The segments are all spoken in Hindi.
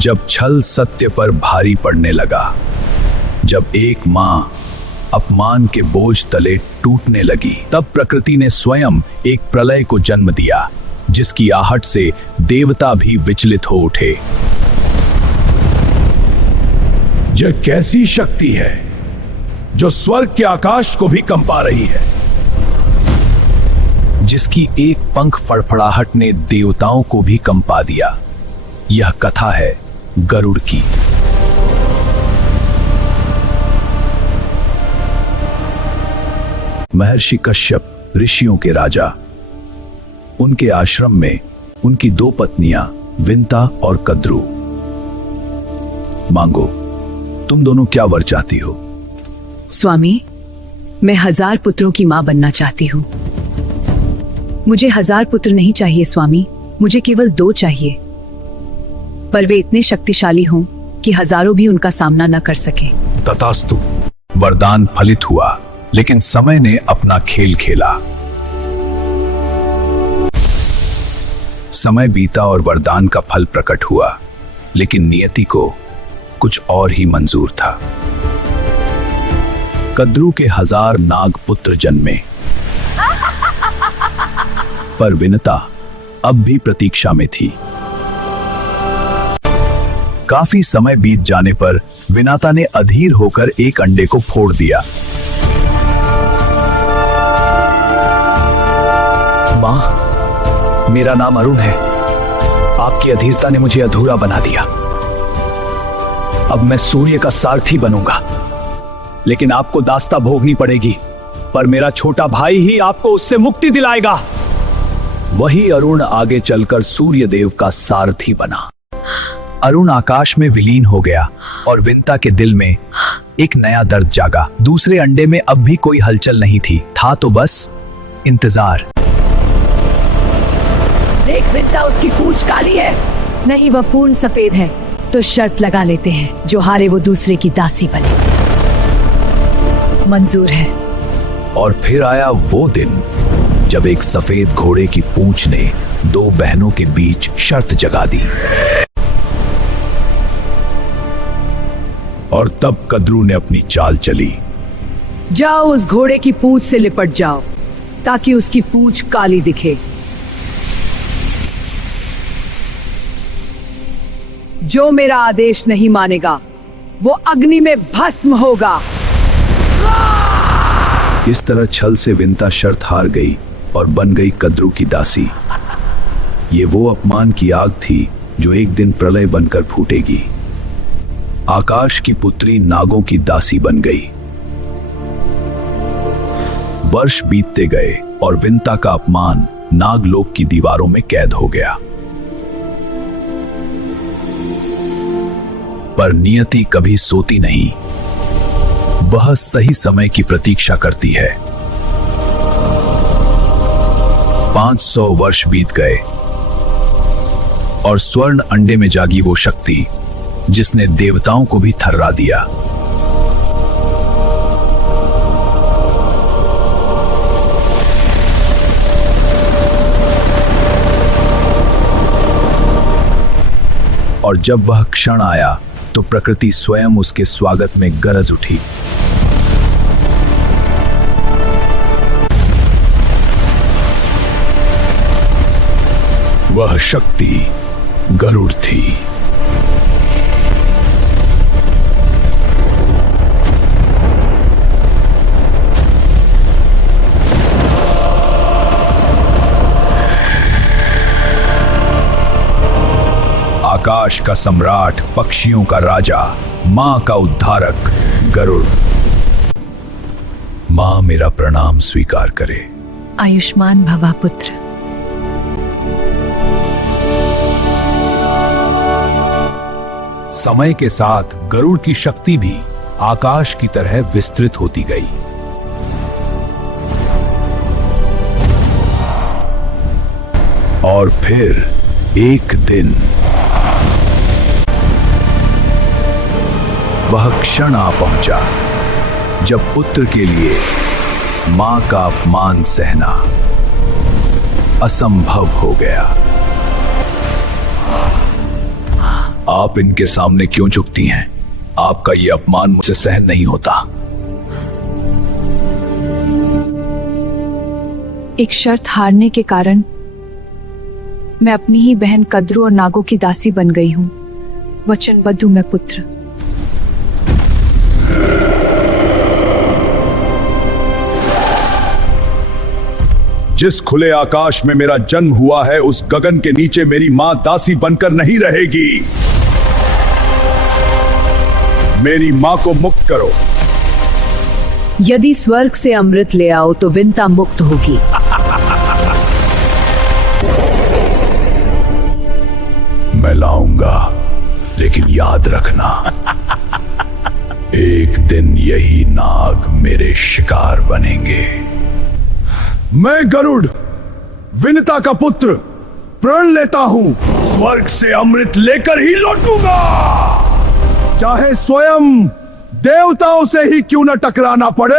जब छल सत्य पर भारी पड़ने लगा, जब एक मां अपमान के बोझ तले टूटने लगी, तब प्रकृति ने स्वयं एक प्रलय को जन्म दिया, जिसकी आहट से देवता भी विचलित हो उठे। यह कैसी शक्ति है जो स्वर्ग के आकाश को भी कंपा रही है, जिसकी एक पंख फड़फड़ाहट ने देवताओं को भी कंपा दिया। यह कथा है गरुड़ की। महर्षि कश्यप ऋषियों के राजा, उनके आश्रम में उनकी दो पत्नियां विंता और कद्रू। मांगो, तुम दोनों क्या वर चाहती हो? स्वामी, मैं 1000 पुत्रों की मां बनना चाहती हूँ। मुझे 1000 पुत्र नहीं चाहिए स्वामी, मुझे केवल 2 चाहिए, पर वे इतने शक्तिशाली हों कि हजारों भी उनका सामना न कर सके। तथास्तु। वरदान फलित हुआ, लेकिन समय ने अपना खेल खेला। समय बीता और वरदान का फल प्रकट हुआ, लेकिन नियति को कुछ और ही मंजूर था। कद्रू के 1000 नाग पुत्र जन्मे, पर विनता अब भी प्रतीक्षा में थी। काफी समय बीत जाने पर विनाता ने अधीर होकर एक अंडे को फोड़ दिया। मां, मेरा नाम अरुण है। आपकी अधीरता ने मुझे अधूरा बना दिया। अब मैं सूर्य का सारथी बनूंगा, लेकिन आपको दास्ता भोगनी पड़ेगी, पर मेरा छोटा भाई ही आपको उससे मुक्ति दिलाएगा। वही अरुण आगे चलकर सूर्य देव का सारथी बना। अरुण आकाश में विलीन हो गया और विंता के दिल में एक नया दर्द जागा। दूसरे अंडे में अब भी कोई हलचल नहीं थी, था तो बस इंतजार। देख विंता, उसकी पूंछ काली है। नहीं, वह पूर्ण सफेद है। तो शर्त लगा लेते हैं, जो हारे वो दूसरे की दासी बने। मंजूर है। और फिर आया वो दिन जब एक सफेद घोड़े की पूंछ ने 2 बहनों के बीच शर्त जगा दी। और तब कद्रू ने अपनी चाल चली। जाओ, उस घोड़े की पूंछ से लिपट जाओ, ताकि उसकी पूंछ काली दिखे। जो मेरा आदेश नहीं मानेगा, वो अग्नि में भस्म होगा। इस तरह छल से विंता शर्त हार गई और बन गई कद्रू की दासी। ये वो अपमान की आग थी जो एक दिन प्रलय बनकर फूटेगी। आकाश की पुत्री नागों की दासी बन गई। वर्ष बीतते गए और विंता का अपमान नागलोक की दीवारों में कैद हो गया। पर नियति कभी सोती नहीं। वह सही समय की प्रतीक्षा करती है। 500 वर्ष बीत गए और स्वर्ण अंडे में जागी वो शक्ति जिसने देवताओं को भी थर्रा दिया। और जब वह क्षण आया तो प्रकृति स्वयं उसके स्वागत में गरज उठी। वह शक्ति गरुड़ थी। आकाश का सम्राट, पक्षियों का राजा, मां का उद्धारक गरुड़। मां मेरा प्रणाम स्वीकार करे। आयुष्मान भवा पुत्र। समय के साथ गरुड़ की शक्ति भी आकाश की तरह विस्तृत होती गई। और फिर एक दिन वह क्षण आ पहुंचा जब पुत्र के लिए मां का अपमान सहना असंभव हो गया। आप इनके सामने क्यों झुकती हैं? आपका ये अपमान मुझसे सहन नहीं होता। एक शर्त हारने के कारण मैं अपनी ही बहन कद्रू और नागों की दासी बन गई हूं। वचनबद्ध हूं मैं पुत्र। जिस खुले आकाश में मेरा जन्म हुआ है, उस गगन के नीचे मेरी मां दासी बनकर नहीं रहेगी। मेरी मां को मुक्त करो। यदि स्वर्ग से अमृत ले आओ तो विनता मुक्त होगी। मैं लाऊंगा, लेकिन याद रखना, एक दिन यही नाग मेरे शिकार बनेंगे। मैं गरुड़, विनता का पुत्र, प्रण लेता हूं, स्वर्ग से अमृत लेकर ही लौटूंगा, चाहे स्वयं देवताओं से ही क्यों न टकराना पड़े।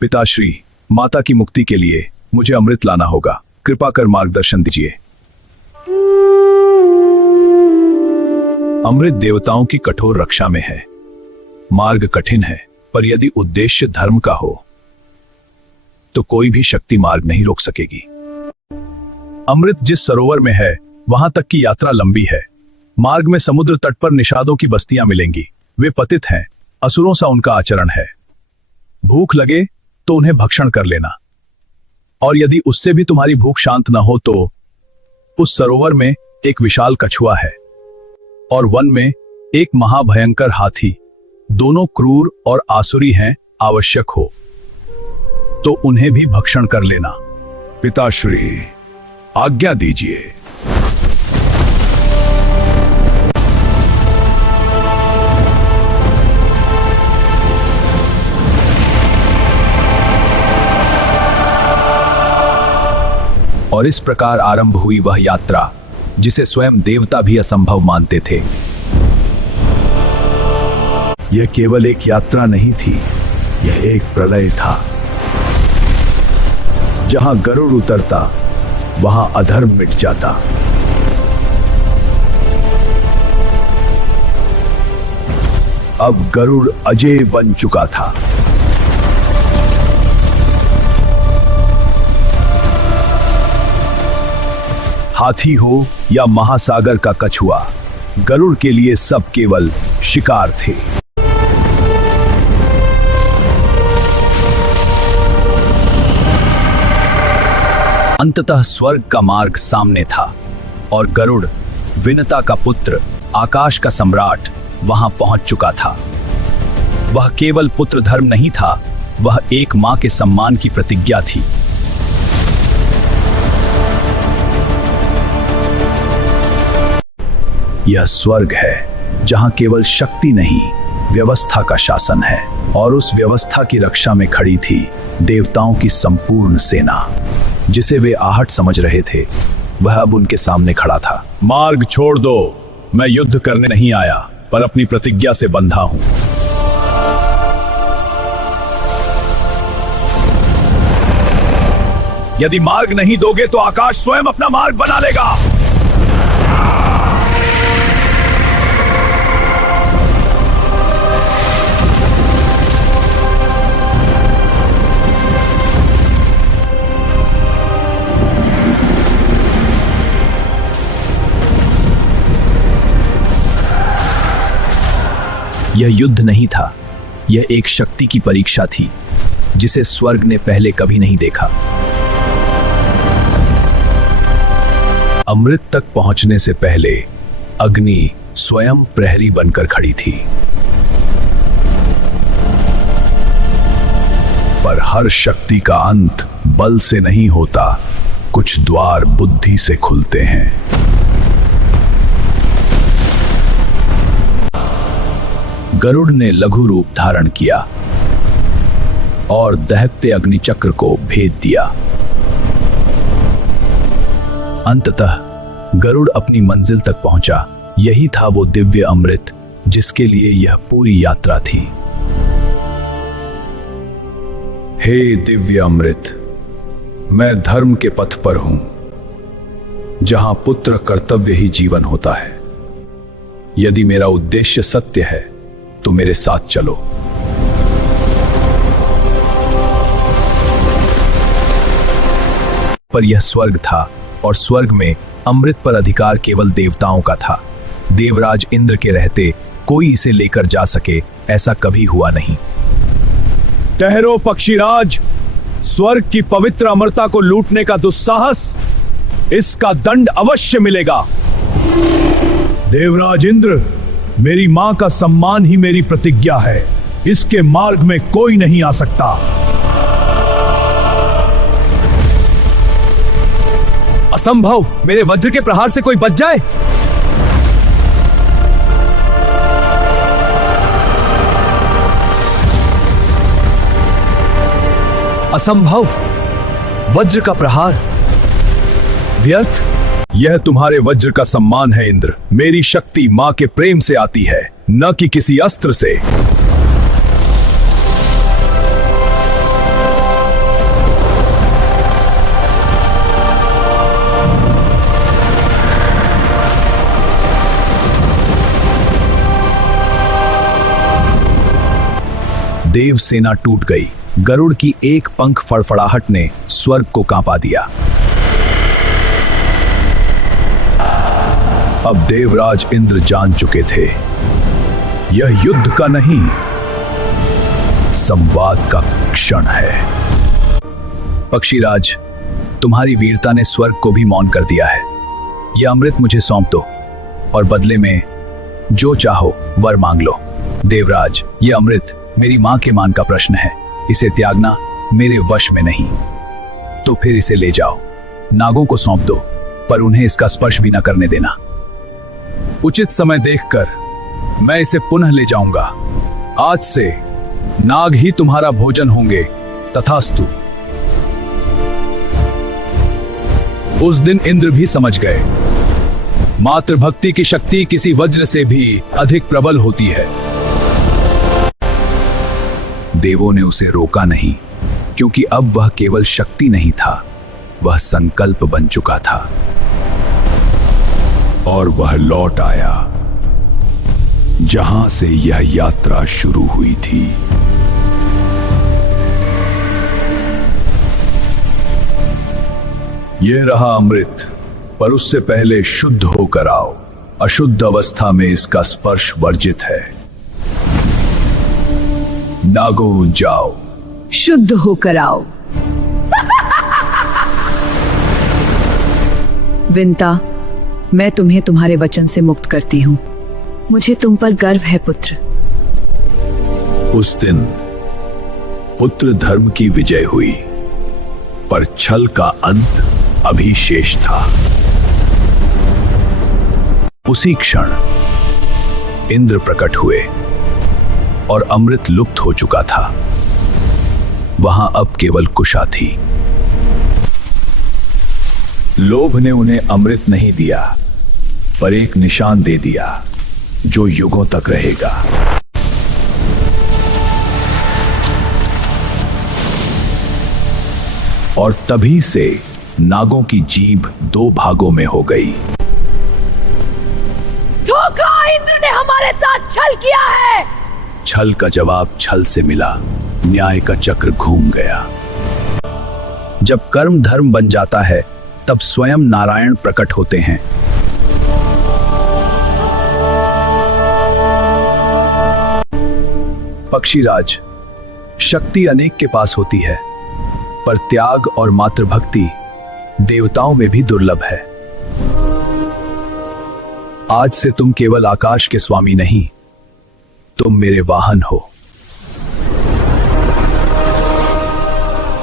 पिताश्री, माता की मुक्ति के लिए मुझे अमृत लाना होगा। कृपा कर मार्गदर्शन दीजिए। अमृत देवताओं की कठोर रक्षा में है। मार्ग कठिन है, पर यदि उद्देश्य धर्म का हो तो कोई भी शक्ति मार्ग नहीं रोक सकेगी। अमृत जिस सरोवर में है, वहां तक की यात्रा लंबी है। मार्ग में समुद्र तट पर निषादों की बस्तियां मिलेंगी। वे पतित हैं, असुरों सा उनका आचरण है। भूख लगे तो उन्हें भक्षण कर लेना, और यदि उससे भी तुम्हारी भूख शांत न हो तो उस सरोवर में एक विशाल कछुआ है, और वन में एक महाभयंकर हाथी। दोनों क्रूर और आसुरी हैं। आवश्यक हो तो उन्हें भी भक्षण कर लेना। पिताश्री, आज्ञा दीजिए। और इस प्रकार आरंभ हुई वह यात्रा जिसे स्वयं देवता भी असंभव मानते थे। यह केवल एक यात्रा नहीं थी, यह एक प्रलय था। जहां गरुड़ उतरता, वहां अधर्म मिट जाता। अब गरुड़ अजेय बन चुका था। हाथी हो या महासागर का कछुआ, गरुड़ के लिए सब केवल शिकार थे। अंततः स्वर्ग का मार्ग सामने था, और गरुड़, विनता का पुत्र, आकाश का सम्राट, वहां पहुंच चुका था। वह केवल पुत्र धर्म नहीं था, वह एक मां के सम्मान की प्रतिज्ञा थी। यह स्वर्ग है जहां केवल शक्ति नहीं, व्यवस्था का शासन है, और उस व्यवस्था की रक्षा में खड़ी थी देवताओं की संपूर्ण सेना। जिसे वे आहट समझ रहे थे, वह अब उनके सामने खड़ा था। मार्ग छोड़ दो, मैं युद्ध करने नहीं आया, पर अपनी प्रतिज्ञा से बंधा हूं। यदि मार्ग नहीं दोगे तो आकाश स्वयं अपना मार्ग बना लेगा। यह युद्ध नहीं था, यह एक शक्ति की परीक्षा थी जिसे स्वर्ग ने पहले कभी नहीं देखा। अमृत तक पहुंचने से पहले अग्नि स्वयं प्रहरी बनकर खड़ी थी। पर हर शक्ति का अंत बल से नहीं होता, कुछ द्वार बुद्धि से खुलते हैं। गरुड़ ने लघु रूप धारण किया और दहकते अग्नि चक्र को भेद दिया। अंततः गरुड़ अपनी मंजिल तक पहुंचा। यही था वो दिव्य अमृत जिसके लिए यह पूरी यात्रा थी। हे दिव्य अमृत, मैं धर्म के पथ पर हूं। जहां पुत्र कर्तव्य ही जीवन होता है। यदि मेरा उद्देश्य सत्य है तो मेरे साथ चलो। पर यह स्वर्ग था और स्वर्ग में अमृत पर अधिकार केवल देवताओं का था। देवराज इंद्र के रहते कोई इसे लेकर जा सके ऐसा कभी हुआ नहीं। ठहरो पक्षीराज, स्वर्ग की पवित्र अमरता को लूटने का दुस्साहस, इसका दंड अवश्य मिलेगा। देवराज इंद्र, मेरी मां का सम्मान ही मेरी प्रतिज्ञा है, इसके मार्ग में कोई नहीं आ सकता। असंभव, मेरे वज्र के प्रहार से कोई बच जाए। असंभव, वज्र का प्रहार व्यर्थ। यह तुम्हारे वज्र का सम्मान है इंद्र। मेरी शक्ति मां के प्रेम से आती है, न कि किसी अस्त्र से। देव सेना टूट गई। गरुड़ की एक पंख फड़फड़ाहट ने स्वर्ग को कांपा दिया। अब देवराज इंद्र जान चुके थे, यह युद्ध का नहीं, संवाद का क्षण है। पक्षीराज, तुम्हारी वीरता ने स्वर्ग को भी मौन कर दिया है। यह अमृत मुझे सौंप दो और बदले में जो चाहो वर मांग लो। देवराज, यह अमृत मेरी मां के मान का प्रश्न है, इसे त्यागना मेरे वश में नहीं। तो फिर इसे ले जाओ, नागों को सौंप दो, पर उन्हें इसका स्पर्श भी न करने देना। उचित समय देखकर मैं इसे पुनः ले जाऊंगा। आज से नाग ही तुम्हारा भोजन होंगे। तथास्तु। उस दिन इंद्र भी समझ गए, मातृभक्ति की शक्ति किसी वज्र से भी अधिक प्रबल होती है। देवों ने उसे रोका नहीं, क्योंकि अब वह केवल शक्ति नहीं था, वह संकल्प बन चुका था। और वह लौट आया जहां से यह यात्रा शुरू हुई थी। यह रहा अमृत, पर उससे पहले शुद्ध होकर आओ। अशुद्ध अवस्था में इसका स्पर्श वर्जित है। नागों, जाओ, शुद्ध होकर आओ। विंता, मैं तुम्हें तुम्हारे वचन से मुक्त करती हूं। मुझे तुम पर गर्व है पुत्र। उस दिन पुत्र धर्म की विजय हुई, पर छल का अंत अभी शेष था। उसी क्षण इंद्र प्रकट हुए और अमृत लुप्त हो चुका था। वहां अब केवल कुशा थी। लोभ ने उन्हें अमृत नहीं दिया, पर एक निशान दे दिया जो युगों तक रहेगा। और तभी से नागों की जीभ दो भागों में हो गई। धोखा! इंद्र ने हमारे साथ छल किया है। छल का जवाब छल से मिला। न्याय का चक्र घूम गया। जब कर्म धर्म बन जाता है, तब स्वयं नारायण प्रकट होते हैं। पक्षीराज, शक्ति अनेक के पास होती है, पर त्याग और मातृभक्ति देवताओं में भी दुर्लभ है। आज से तुम केवल आकाश के स्वामी नहीं, तुम मेरे वाहन हो।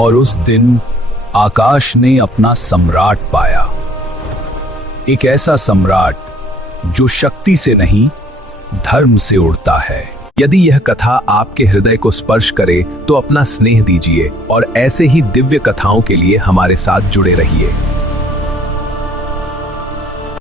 और उस दिन आकाश ने अपना सम्राट पाया, एक ऐसा सम्राट जो शक्ति से नहीं, धर्म से उड़ता है। यदि यह कथा आपके हृदय को स्पर्श करे तो अपना स्नेह दीजिए और ऐसे ही दिव्य कथाओं के लिए हमारे साथ जुड़े रहिए।